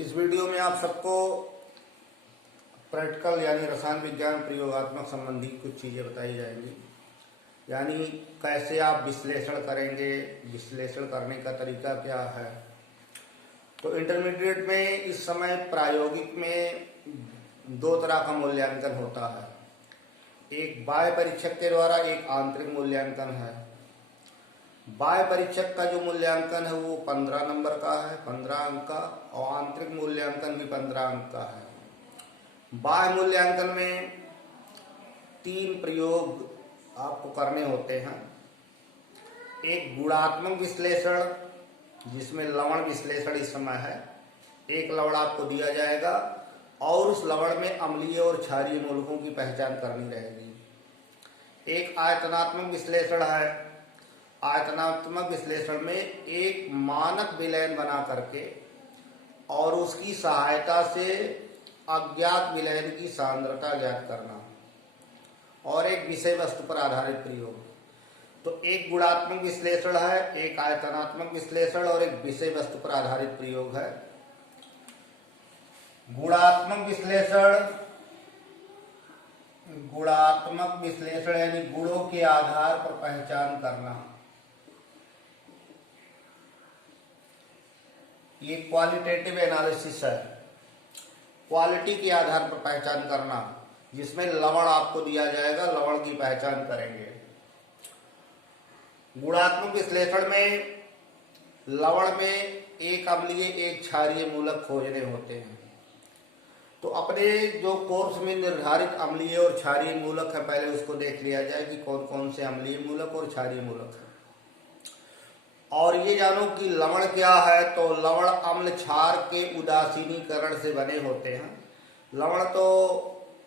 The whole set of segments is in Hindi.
इस वीडियो में आप सबको प्रैक्टिकल यानी रसायन विज्ञान प्रयोगात्मक संबंधी कुछ चीज़ें बताई जाएंगी। यानी कैसे आप विश्लेषण करेंगे, विश्लेषण करने का तरीका क्या है। तो इंटरमीडिएट में इस समय प्रायोगिक में दो तरह का मूल्यांकन होता है। एक बाह्य परीक्षक के द्वारा, एक आंतरिक मूल्यांकन है। बाह्य परीक्षक का जो मूल्यांकन है वो 15 नंबर का है, 15 अंक का, और आंतरिक मूल्यांकन भी 15 अंक का है। बाह्य मूल्यांकन में 3 प्रयोग आपको करने होते हैं। एक गुणात्मक विश्लेषण, जिसमें लवण विश्लेषण इस समय है। एक लवण आपको दिया जाएगा और उस लवण में अम्लीय और क्षारीय मूलकों की पहचान करनी रहेगी। एक आयतनात्मक विश्लेषण है। आयतनात्मक विश्लेषण में एक मानक विलयन बना करके और उसकी सहायता से अज्ञात विलयन की सांद्रता ज्ञात करना, और एक विषय वस्तु पर आधारित प्रयोग। तो एक गुणात्मक विश्लेषण है, एक आयतनात्मक विश्लेषण और एक विषय वस्तु पर आधारित प्रयोग है। गुणात्मक विश्लेषण यानी गुणों के आधार पर पहचान करना। ये क्वालिटेटिव एनालिसिस है, क्वालिटी के आधार पर पहचान करना, जिसमें लवण आपको दिया जाएगा, लवण की पहचान करेंगे। गुणात्मक विश्लेषण में लवण में एक अम्लीय एक क्षारीय मूलक खोजने होते हैं। तो अपने जो कोर्स में निर्धारित अम्लीय और क्षारीय मूलक है, पहले उसको देख लिया जाए कि कौन कौन से अम्लीय मूलक और क्षारीय मूलक है। और ये जानो कि लवण क्या है। तो लवण अम्ल क्षार के उदासीनीकरण से बने होते हैं। लवण तो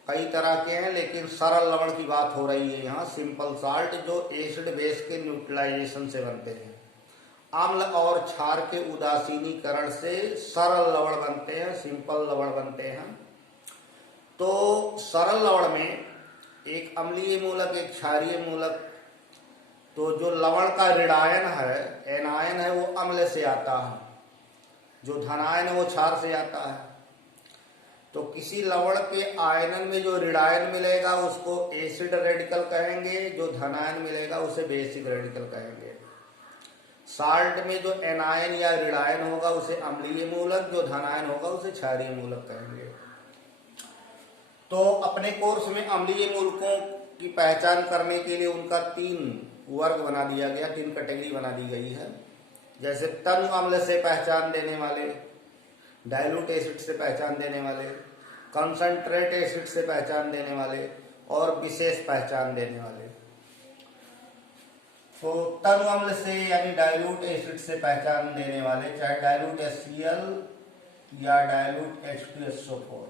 कई तरह के हैं, लेकिन सरल लवण की बात हो रही है यहाँ, सिंपल साल्ट, जो एसिड बेस के न्यूट्रलाइजेशन से बनते हैं। अम्ल और क्षार के उदासीनीकरण से सरल लवण बनते हैं, सिंपल लवण बनते हैं। तो सरल लवण में एक अम्लीय मूलक, एक क्षारीय मूलक। तो जो लवण का ऋणायन है, एनायन है, वो अम्ल से आता है। जो धनायन है वो क्षार से आता है। तो किसी लवण के आयनन में जो ऋणायन मिलेगा उसको एसिड रेडिकल कहेंगे, जो धनायन मिलेगा उसे बेसिक रेडिकल कहेंगे। साल्ट में जो एनायन या ऋणायन होगा उसे अम्लीय मूलक, जो धनायन होगा उसे क्षारीय मूलक कहेंगे। तो अपने कोर्स में अम्लीय मूलकों की पहचान करने के लिए उनका 3 वर्ग बना दिया गया, 3 कैटेगरी बना दी गई है। जैसे तनु अम्ल से पहचान देने वाले, डाइल्यूट एसिड से पहचान देने वाले, कंसंट्रेट एसिड से पहचान देने वाले और विशेष पहचान देने वाले। तो तनु अम्ल से यानी डाइल्यूट एसिड से पहचान देने वाले, चाहे डाइल्यूट HCl या डाइल्यूट H2SO4,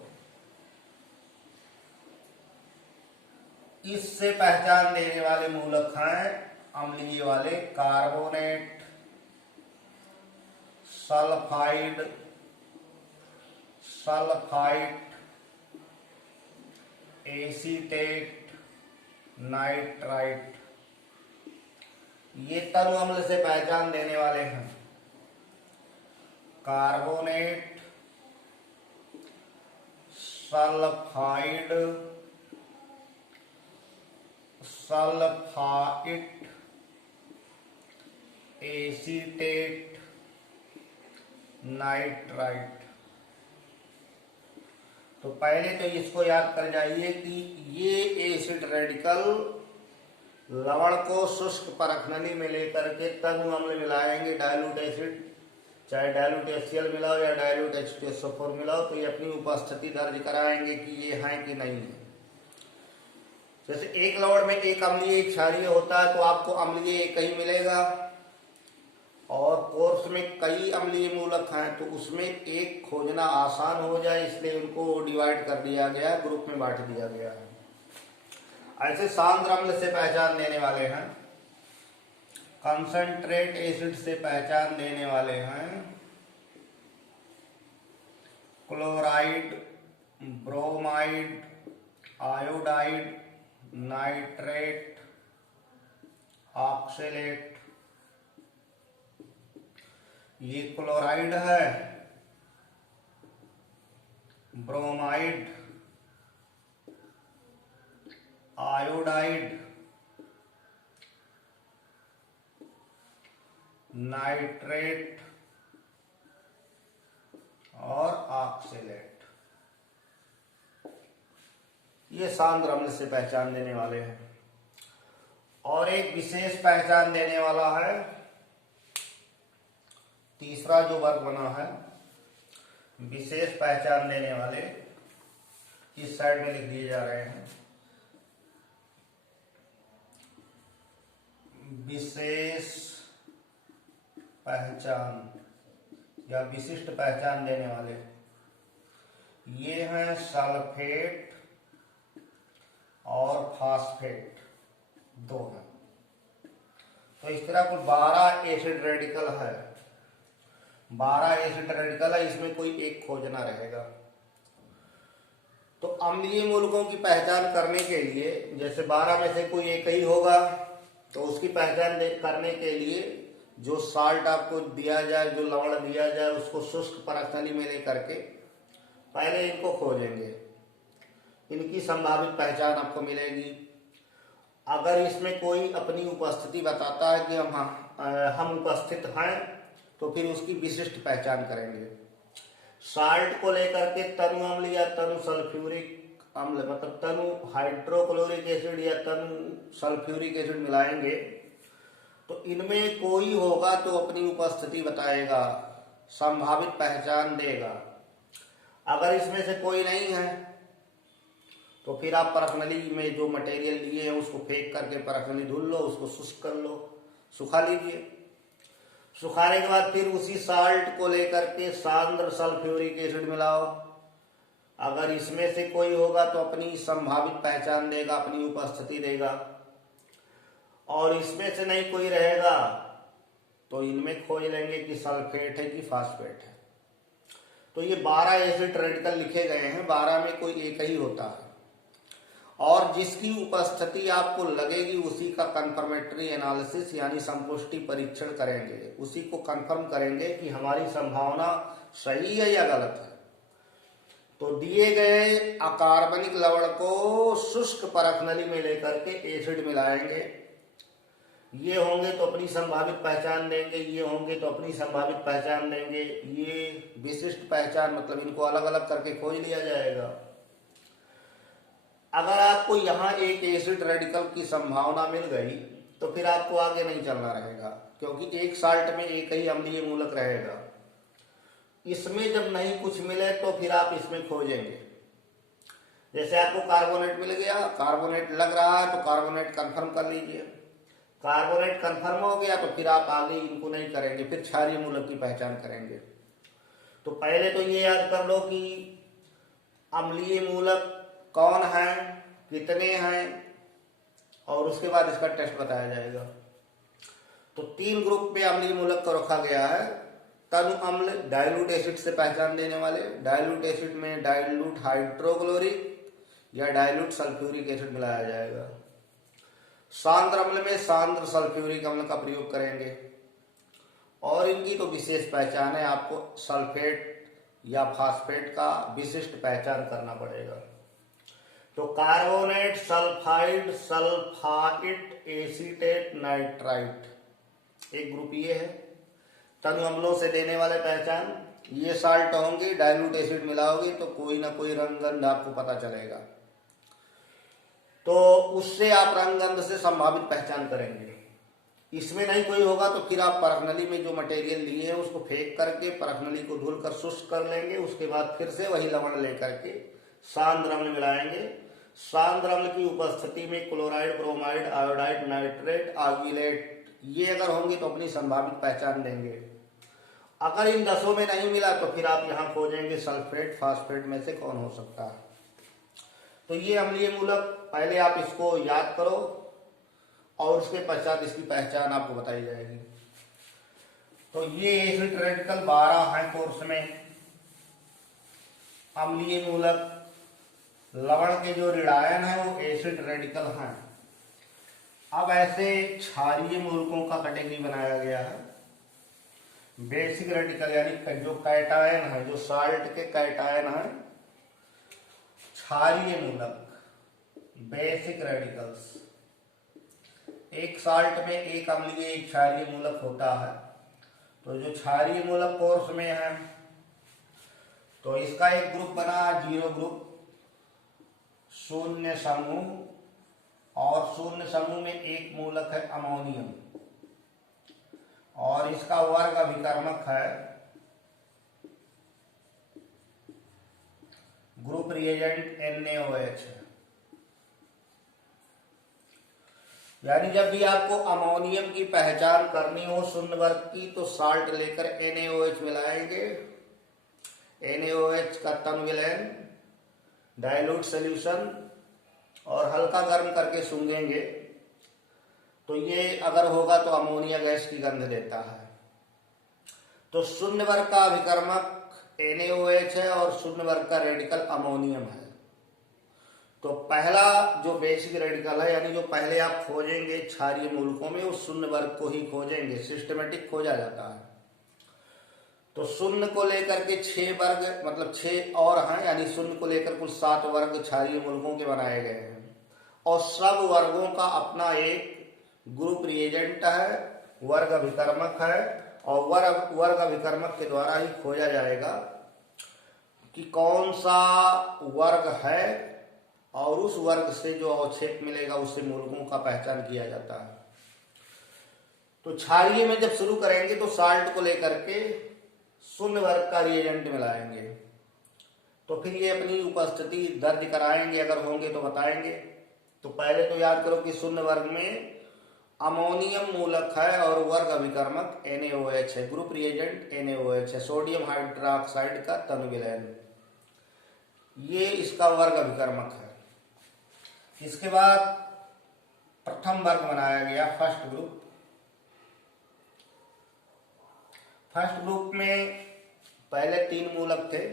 इससे पहचान देने वाले मूलक हैं अम्लीय वाले कार्बोनेट, सल्फाइड, एसीटेट, नाइट्राइट। ये तनु अम्ल से पहचान देने वाले हैं। Carbonate, sulphide, acetate, nitrite. तो पहले तो इसको याद कर जाइए कि ये एसिड रेडिकल लवण को शुष्क परखनली में लेकर के तनु अम्ल मिलाएंगे, डाइल्यूट एसिड, चाहे डाइल्यूट HCl मिलाओ या डाइल्यूट H2SO4 मिलाओ, तो ये अपनी उपस्थिति दर्ज कराएंगे कि ये है कि नहीं है। जैसे एक लवण में एक अम्लीय एक क्षारीय होता है, तो आपको अम्लीय एक ही मिलेगा, और कोर्स में कई अम्लीय मूलक हैं तो उसमें एक खोजना आसान हो जाए, इसलिए उनको डिवाइड कर दिया गया है, ग्रुप में बांट दिया गया है। ऐसे सांद्र अम्ल से पहचान देने वाले हैं, कंसंट्रेट एसिड से पहचान देने वाले हैं chloride, bromide, iodide, nitrate, oxalate. ये क्लोराइड है, ब्रोमाइड, आयोडाइड, नाइट्रेट और ऑक्सलेट, ये सांद्र अम्ल से पहचान देने वाले हैं। और एक विशेष पहचान देने वाला है, तीसरा जो वर्ग बना है विशेष पहचान देने वाले, इस साइड में लिख दिए जा रहे हैं। विशेष पहचान या विशिष्ट पहचान देने वाले ये हैं सल्फेट और फास्फेट, दो हैं। तो इस तरह कुल 12 एसिड रेडिकल है, 12 एसिड रेडिकल है, इसमें कोई एक खोजना रहेगा। तो अम्लीय मूलकों की पहचान करने के लिए, जैसे 12 में से कोई एक ही होगा, तो उसकी पहचान करने के लिए जो साल्ट आपको दिया जाए, जो लवण दिया जाए, उसको शुष्क परख नली में लेकर के पहले इनको खोजेंगे, इनकी संभावित पहचान आपको मिलेगी। अगर इसमें कोई अपनी उपस्थिति बताता है कि हम उपस्थित हैं, तो फिर उसकी विशिष्ट पहचान करेंगे। साल्ट को लेकर के तनु अम्ल या तनु सल्फ्यूरिक अम्ल, मतलब तनु हाइड्रोक्लोरिक एसिड या तनु सल्फ्यूरिक एसिड मिलाएंगे, तो इनमें कोई होगा तो अपनी उपस्थिति बताएगा, संभावित पहचान देगा। अगर इसमें से कोई नहीं है तो फिर आप परखनली में जो मटेरियल लिए हैं उसको फेंक करके परखनली धुल लो, उसको शुष्क कर लो, सुखा लीजिए। सुखाने के बाद फिर उसी साल्ट को लेकर के सांद्र सल्फ्यूरिक एसिड मिलाओ। अगर इसमें से कोई होगा तो अपनी संभावित पहचान देगा, अपनी उपस्थिति देगा। और इसमें से नहीं कोई रहेगा तो इनमें खोज लेंगे कि सल्फेट है कि फास्फेट है। तो ये 12 एसिड रेडिकल लिखे गए हैं, 12 में कोई एक ही होता है, और जिसकी उपस्थिति आपको लगेगी उसी का कंफर्मेटरी एनालिसिस यानी संपुष्टि परीक्षण करेंगे, उसी को कंफर्म करेंगे कि हमारी संभावना सही है या गलत है। तो दिए गए अकार्बनिक लवण को शुष्क परख नली में लेकर के एसिड मिलाएंगे, ये होंगे तो अपनी संभावित पहचान देंगे, ये होंगे तो अपनी संभावित पहचान देंगे। ये विशिष्ट पहचान मतलब इनको अलग अलग करके खोज लिया जाएगा। अगर आपको यहाँ एक एसिड रेडिकल की संभावना मिल गई तो फिर आपको आगे नहीं चलना रहेगा, क्योंकि एक साल्ट में एक ही अम्लीय मूलक रहेगा। इसमें जब नहीं कुछ मिले तो फिर आप इसमें खोजेंगे। जैसे आपको कार्बोनेट मिल गया, कार्बोनेट लग रहा है तो कार्बोनेट कंफर्म कर लीजिए। कार्बोनेट कंफर्म हो गया तो फिर आप आगे इनको नहीं करेंगे, फिर क्षारीय मूलक की पहचान करेंगे। तो पहले तो ये याद कर लो कि अम्लीय मूलक कौन है, कितने हैं, और उसके बाद इसका टेस्ट बताया जाएगा। तो 3 ग्रुप में अम्लीय मूलक को रखा गया है। तनु अम्ल डाइल्यूट एसिड से पहचान देने वाले, डाइल्यूट एसिड में डाइल्यूट हाइड्रोक्लोरिक या डाइल्यूट सल्फ्यूरिक एसिड मिलाया जाएगा। सांद्र अम्ल में सांद्र सल्फ्यूरिक अम्ल का प्रयोग करेंगे, और इनकी तो विशेष पहचान है, आपको सल्फेट या फास्फेट का विशिष्ट पहचान करना पड़ेगा। तो carbonate, sulphide, sulphite, acetate, nitrite, एक ग्रुप ये है। तनु अम्लों से देने वाले पहचान, ये साल्ट होंगे, डाइल्यूट एसिड मिलाओगे तो कोई ना कोई रंगगंध आपको पता चलेगा, तो उससे आप रंगगंध से संभावित पहचान करेंगे। इसमें नहीं कोई होगा तो फिर आप परखनली में जो मटेरियल लिए हैं उसको फेंक करके परखनली को धुलकर शुष्क कर लेंगे। उसके बाद फिर से वही लवण लेकर के सांद्र अम्ल मिलाएंगे। सांद्र अम्ल की उपस्थिति में chloride, bromide, iodide, nitrate, oxalate, ये अगर होंगे तो अपनी संभावित पहचान देंगे। अगर इन 10 में नहीं मिला तो फिर आप यहाँ खोजेंगे सल्फेट, फास्फेट में से कौन हो सकता है। तो ये अम्लीय मूलक पहले आप इसको याद करो और उसके पश्चात इसकी पहचान आपको बताई जाएगी। तो ये एसिड रेडिकल 12 है कोर्स में। अम्लीय मूलक लवण के जो ऋणायन है वो एसिड रेडिकल हैं। अब ऐसे क्षारीय मूलकों का कैटेगरी बनाया गया है। बेसिक रेडिकल यानी जो कैटायन है, जो साल्ट के कैटायन है, क्षारीय मूलक, बेसिक रेडिकल्स। एक साल्ट में एक अम्लीय एक क्षारीय मूलक होता है। तो जो क्षारीय मूलक कोर्स में है तो इसका एक ग्रुप बना, जीरो ग्रुप, शून्य समूह, और शून्य समूह में एक मूलक है अमोनियम, और इसका वर्ग अभिकर्मक है ग्रुप रिएजेंट NaOH है। यानी जब भी आपको अमोनियम की पहचान करनी हो शून्य वर्ग की तो साल्ट लेकर NaOH मिलाएंगे। NaOH का तन विलयन, डाइल्यूट सॉल्यूशन, और हल्का गर्म करके सूंघेंगे तो ये अगर होगा तो अमोनिया गैस की गंध देता है। तो शून्य वर्ग का अभिकर्मक NaOH है और शून्य वर्ग का रेडिकल अमोनियम है। तो पहला जो बेसिक रेडिकल है, यानी जो पहले आप खोजेंगे क्षारीय मूलकों में, उस शून्य वर्ग को ही खोजेंगे, सिस्टमेटिक खोजा जाता है। तो शून्य को लेकर के 6 वर्ग, मतलब 6 और हैं, यानी शून्य को लेकर कुल 7 वर्ग क्षारीय मूलकों के बनाए गए हैं, और सब वर्गों का अपना एक ग्रुप रिएजेंट है, वर्ग अभिकर्मक है, और वर्ग अभिकर्मक के द्वारा ही खोजा जाएगा कि कौन सा वर्ग है, और उस वर्ग से जो अवक्षेप मिलेगा उससे मूलकों का पहचान किया जाता है। तो क्षारीय में जब शुरू करेंगे तो साल्ट को लेकर के शून्य वर्ग का रिएजेंट मिलाएंगे, तो फिर ये अपनी उपस्थिति दर्ज कराएंगे, अगर होंगे तो बताएंगे। तो पहले तो याद करो कि शून्य वर्ग में अमोनियम मूलक है और वर्ग अभिकर्मक NaOH है, ग्रुप रिएजेंट NaOH है, सोडियम हाइड्रोक्साइड का तन विलयन, ये इसका वर्ग अभिकर्मक है। इसके बाद प्रथम वर्ग बनाया गया, फर्स्ट ग्रुप। फर्स्ट ग्रुप में पहले 3 मूलक थे,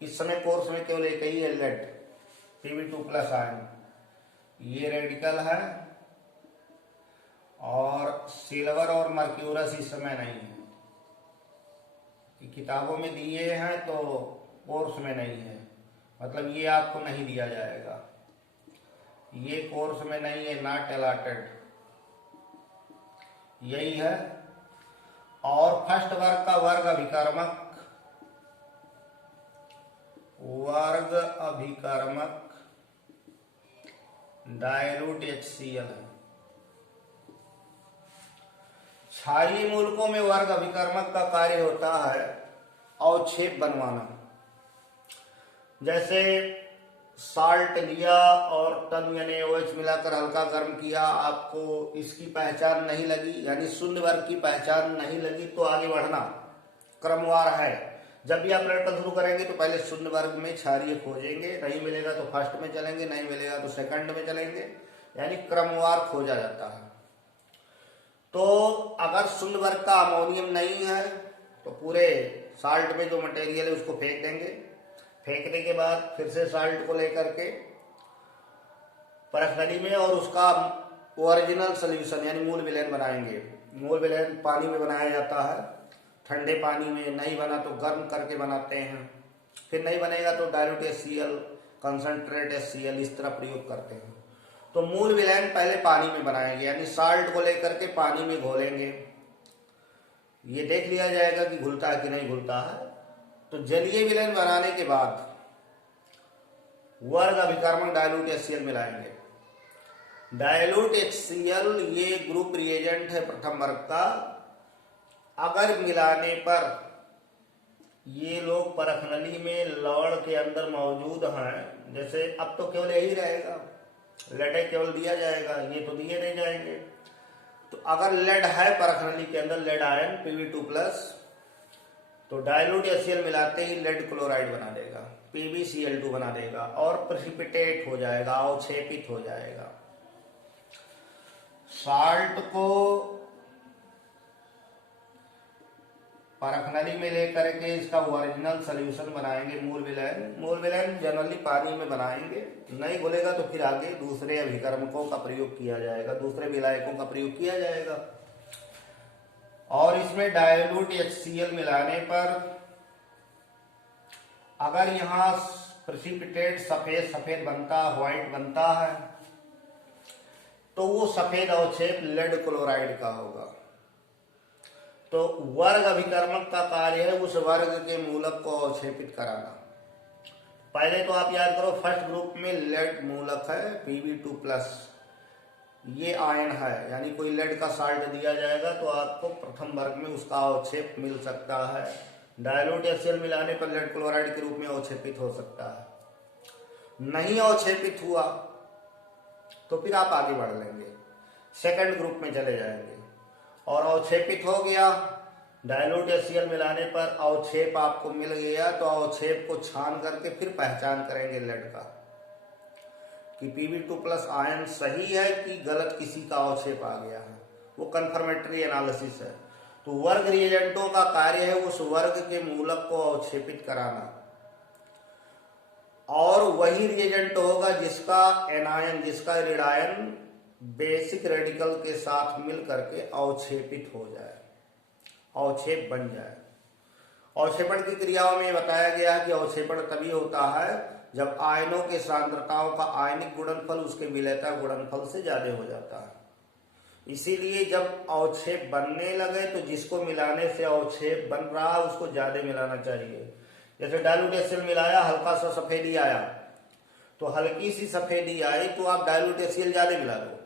इस समय कोर्स में केवल एक ही है, लेड, Pb2+ आयन, ये रेडिकल है, और सिल्वर और मर्क्यूरस इस समय नहीं है, किताबों में दिए हैं तो कोर्स में नहीं है, मतलब ये आपको नहीं दिया जाएगा, ये कोर्स में नहीं है, नॉट अलॉटेड, यही है। और फर्स्ट वर्ग का वर्ग अभिकर्मक डाइल्यूट HCl है। क्षारीय मूलकों में वर्ग अभिकर्मक का कार्य होता है अवक्षेप बनवाना। जैसे साल्ट लिया और तन NaOH मिलाकर हल्का गर्म किया, आपको इसकी पहचान नहीं लगी, यानी शून्य वर्ग की पहचान नहीं लगी, तो आगे बढ़ना क्रमवार है। जब भी आप रेडिकल शुरू करेंगे तो पहले शून्य वर्ग में क्षारीय खोजेंगे, नहीं मिलेगा तो फर्स्ट में चलेंगे, नहीं मिलेगा तो सेकंड में चलेंगे, यानी क्रमवार खोजा जाता है। तो अगर शून्य वर्ग का अमोनियम नहीं है तो पूरे साल्ट में जो मटेरियल है उसको फेंक देंगे। फेंकने के बाद फिर से साल्ट को लेकर के परख नली में और उसका ओरिजिनल सोल्यूशन यानी मूल विलयन बनाएंगे। मूल विलयन पानी में बनाया जाता है, ठंडे पानी में, नहीं बना तो गर्म करके बनाते हैं, फिर नहीं बनेगा तो डाइल्यूट HCl, कंसंट्रेट HCl इस तरह प्रयोग करते हैं। तो मूल विलयन पहले पानी में बनाएंगे, यानी साल्ट को लेकर के पानी में घोलेंगे, ये देख लिया जाएगा कि घुलता है कि नहीं घुलता है। तो जलीय विलयन बनाने के बाद वर्ग अभिकर्मक डाइल्यूट HCl मिलाएंगे। डाइल्यूट HCl ये ग्रुप रिएजेंट है प्रथम वर्ग का। अगर मिलाने पर ये लोग परख नली में लवण के अंदर मौजूद हैं, जैसे अब तो केवल यही रहेगा, लेड केवल दिया जाएगा, ये तो दिए नहीं जाएंगे। तो अगर लेड है परख नली के अंदर, लेड आयन Pb2+, तो डाइल्यूट HCl मिलाते ही लेड क्लोराइड बना देगा, PbCl2 बना देगा और प्रेसिपिटेट हो जाएगा, अवक्षेपित हो जाएगा। साल्ट को परख नली में लेकर के इसका ओरिजिनल सोल्यूशन बनाएंगे, मूल विलयन। मूल विलयन जनरली पानी में बनाएंगे, नहीं घुलेगा तो फिर आगे दूसरे अभिकर्मकों का प्रयोग किया जाएगा, दूसरे विलायकों का प्रयोग किया जाएगा। और इसमें डाइल्यूट HCl मिलाने पर अगर यहाँ प्रेसिपिटेट सफेद सफेद बनता है, व्हाइट बनता है, तो वो सफेद अवक्षेप लेड क्लोराइड का होगा। तो वर्ग अभिकर्मक का कार्य है उस वर्ग के मूलक को अवक्षेपित कराना। पहले तो आप याद करो, फर्स्ट ग्रुप में लेड मूलक है Pb2+, ये आयन है, यानी कोई लेड का साल्ट दिया जाएगा तो आपको प्रथम वर्ग में उसका अवक्षेप मिल सकता है। डायल्यूट HCl मिलाने पर लेड क्लोराइड के रूप में अवक्षेपित हो सकता है। नहीं अवक्षेपित हुआ तो फिर आप आगे बढ़ लेंगे, सेकंड ग्रुप में चले जाएंगे, और अवक्षेपित हो गया, डायल्यूट HCl मिलाने पर अवक्षेप आपको मिल गया, तो अवक्षेप को छान करके फिर पहचान करेंगे लेड का कि Pb2+ आयन सही है कि गलत किसी का अवक्षेप आ गया है, वो कंफर्मेटरी एनालिसिस है। तो वर्ग रिएजेंटों का कार्य है उस वर्ग के मूलक को अवक्षेपित कराना, और वही रिएजेंट होगा जिसका एनायन, जिसका ऋणायन बेसिक रेडिकल के साथ मिल करके अवक्षेपित हो जाए, अवक्षेप बन जाए। अवक्षेपण की क्रियाओं में बताया गया कि अवक्षेपण तभी होता है जब आयनों के सांद्रताओं का आयनिक गुणनफल उसके विलेयता गुणनफल से ज्यादा हो जाता है। इसीलिए जब अवक्षेप बनने लगे तो जिसको मिलाने से अवक्षेप बन रहा है उसको ज्यादा मिलाना चाहिए। जैसे डायल्यूट HCl मिलाया, हल्का सा सफेदी आया, तो हल्की सी सफेदी आई तो आप डायल्यूट HCl ज्यादा मिला दो।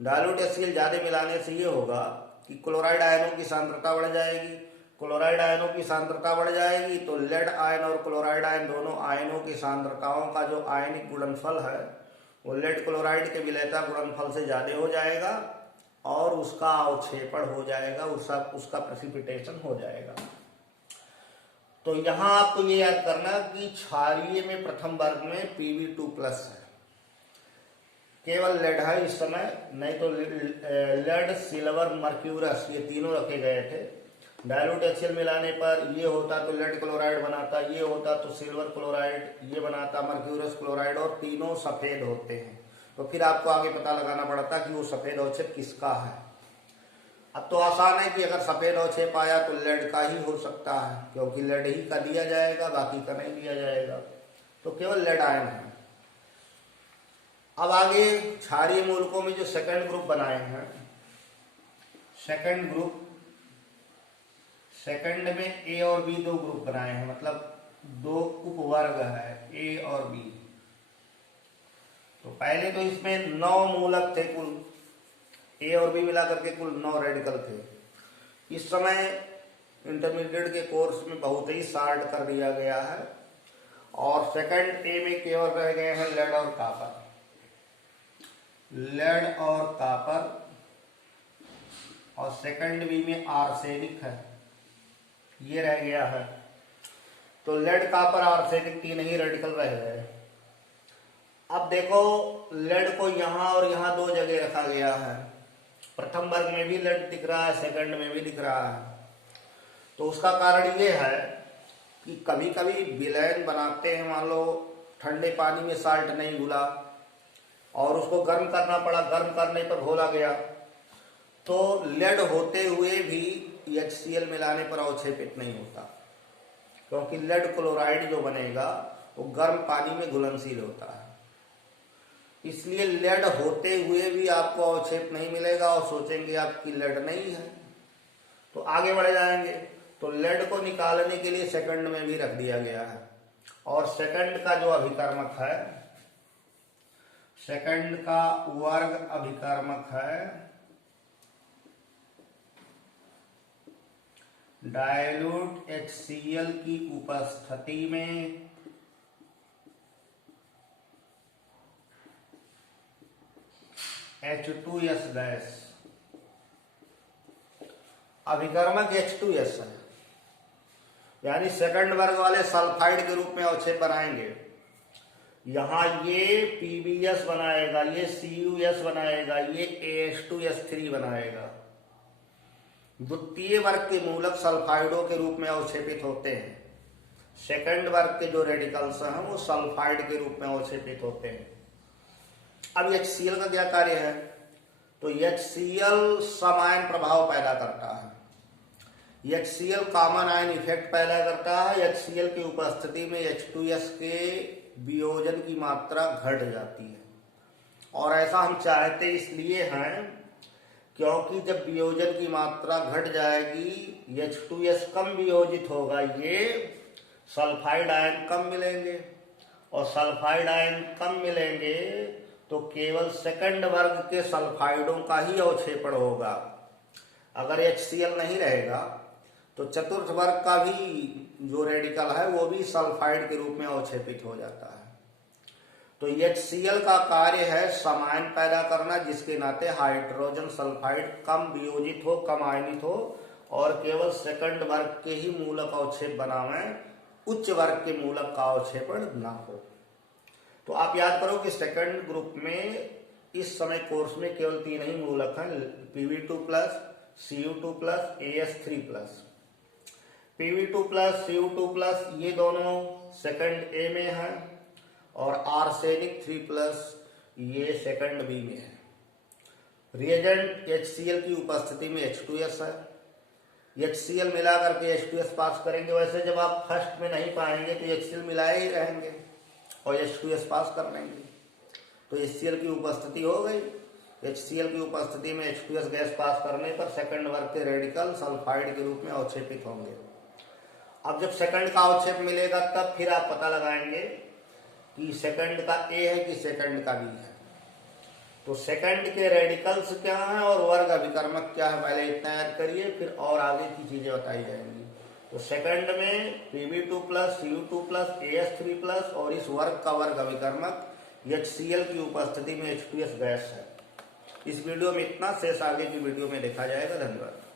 डायल्यूट HCl ज्यादा मिलाने से ये होगा कि क्लोराइड आयनों की सांद्रता बढ़ जाएगी। क्लोराइड आयनों की सांद्रता बढ़ जाएगी तो लेड आयन और क्लोराइड आयन दोनों आयनों की सांद्रताओं का जो आयनिक गुणनफल है वो लेड क्लोराइड के विलेयता गुणनफल से ज्यादा हो जाएगा और उसका अवक्षेपण हो जाएगा, उसका प्रेसिपिटेशन हो जाएगा। तो यहां आपको ये याद करना कि क्षारीय में प्रथम वर्ग में Pb2+ है, केवल लेड है इस समय, नहीं तो लेड, सिल्वर, मर्क्यूरस ये तीनों रखे गए थे। डायल्यूट HCl मिलाने पर ये होता तो लेड क्लोराइड बनाता, ये होता तो सिल्वर क्लोराइड ये बनाता, मर्क्यूरस क्लोराइड, और तीनों सफेद होते हैं। तो फिर आपको आगे पता लगाना पड़ता कि वो सफेद अवक्षेप किसका है। अब तो आसान है कि अगर सफेद अवक्षेप आया तो लेड का ही हो सकता है, क्योंकि लेड ही का दिया जाएगा, बाकी का नहीं दिया जाएगा, तो केवल लेड आयन है। अब आगे क्षारीय मूलकों में जो सेकंड ग्रुप बनाए हैं, सेकंड ग्रुप, सेकंड में ए और बी दो ग्रुप बनाए हैं, मतलब दो उपवर्ग है ए और बी। तो पहले तो इसमें 9 मूलक थे, कुल ए और बी मिला करके कुल 9 रेडिकल थे। इस समय इंटरमीडिएट के कोर्स में बहुत ही शार्ट कर दिया गया है, और सेकंड ए में केवल रह गए हैं लेड और कापर, लेड और कापर, और सेकंड बी में आर्सेनिक है, ये रह गया है। तो लेड, कापर, आर्सेनिक 3 ही रेडिकल रह गए। अब देखो, लेड को यहां और यहां 2 जगह रखा गया है, प्रथम वर्ग में भी लेड दिख रहा है, सेकंड में भी दिख रहा है। तो उसका कारण ये है कि कभी कभी विलयन बनाते हैं, मान लो ठंडे पानी में साल्ट नहीं घुला और उसको गर्म करना पड़ा, गर्म करने पर घोला गया, तो लेड होते हुए भी HCl मिलाने पर अवक्षेपित नहीं होता, क्योंकि लेड क्लोराइड जो बनेगा वो गर्म पानी में घुलनशील होता है। इसलिए लेड होते हुए भी आपको अवक्षेप नहीं मिलेगा और सोचेंगे आपकी लेड नहीं है, तो आगे बढ़ जाएंगे। तो लेड को निकालने के लिए सेकंड में भी रख दिया गया है, और सेकंड का जो अभिकर्मक है, सेकंड का वर्ग अभिकर्मक है डायल्यूट HCl की उपस्थिति में H2S गैस, अभिकर्मक H2S है, यानी सेकंड वर्ग वाले सल्फाइड के रूप में अवक्षेप बनाएंगे। यहां ये PbS बनाएगा, ये CuS बनाएगा, ये AH2S3 बनाएगा। द्वितीय वर्ग के मूलक सल्फाइडों के रूप में अवक्षेपित होते हैं, सेकंड वर्ग के जो रेडिकल्स हैं वो सल्फाइड के रूप में अवक्षेपित होते हैं। अब HCl का क्या कार्य है? तो HCl समायन प्रभाव पैदा करता है, HCl कॉमन आयन इफेक्ट पैदा करता है। HCl की उपस्थिति में H2S के वियोजन की मात्रा घट जाती है। और ऐसा हम चाहते इसलिए हैं क्योंकि जब वियोजन की मात्रा घट जाएगी, H2S कम वियोजित होगा, ये सल्फाइड आयन कम मिलेंगे, और सल्फाइड आयन कम मिलेंगे तो केवल सेकंड वर्ग के सल्फाइडों का ही अवक्षेपण होगा। अगर HCl नहीं रहेगा तो चतुर्थ वर्ग का भी जो रेडिकल है वो भी सल्फाइड के रूप में अवक्षेपित हो जाता है। तो HCl का कार्य है समायन पैदा करना, जिसके नाते हाइड्रोजन सल्फाइड कम वियोजित हो, कम आयनित हो और केवल सेकंड वर्ग के ही मूलक अवक्षेप बनावें, उच्च वर्ग के मूलक का अवक्षेपण ना हो। तो आप याद करो कि सेकंड ग्रुप में इस समय कोर्स में केवल 3 ही मूलक हैं, Pb2+, Cu2+, AS3+। Pb2+, Cu2+ ये दोनों सेकंड ए में हैं और आर्सेनिक 3+ ये सेकंड बी में है। रिएजेंट HCl की उपस्थिति में H2S है। HCl मिला करके H2S पास करेंगे। वैसे जब आप फर्स्ट में नहीं पाएंगे तो HCl मिलाए ही रहेंगे और H2S पास कर लेंगे। तो HCl की उपस्थिति हो गई। HCl की उपस्थिति में H2S गैस पास करने पर सेकंड वर्ग के रेडिकल सल्फाइड के रूप में अवक्षेपित होंगे। अब जब सेकंड का अवक्षेप मिलेगा तब फिर आप पता लगाएंगे कि सेकंड का ए है कि सेकंड का बी है। तो सेकंड के रेडिकल्स क्या हैं और वर्ग अभिकर्मक क्या है, पहले इतना याद करिए, फिर और आगे की चीजें बताई जाएंगी। तो सेकंड में Pb2+, Cu2+, AS3+ और इस वर्ग का वर्ग अभिकर्मक HCl की उपस्थिति में H2S गैस है। इस वीडियो में इतना, शेष आगे की वीडियो में देखा जाएगा। धन्यवाद।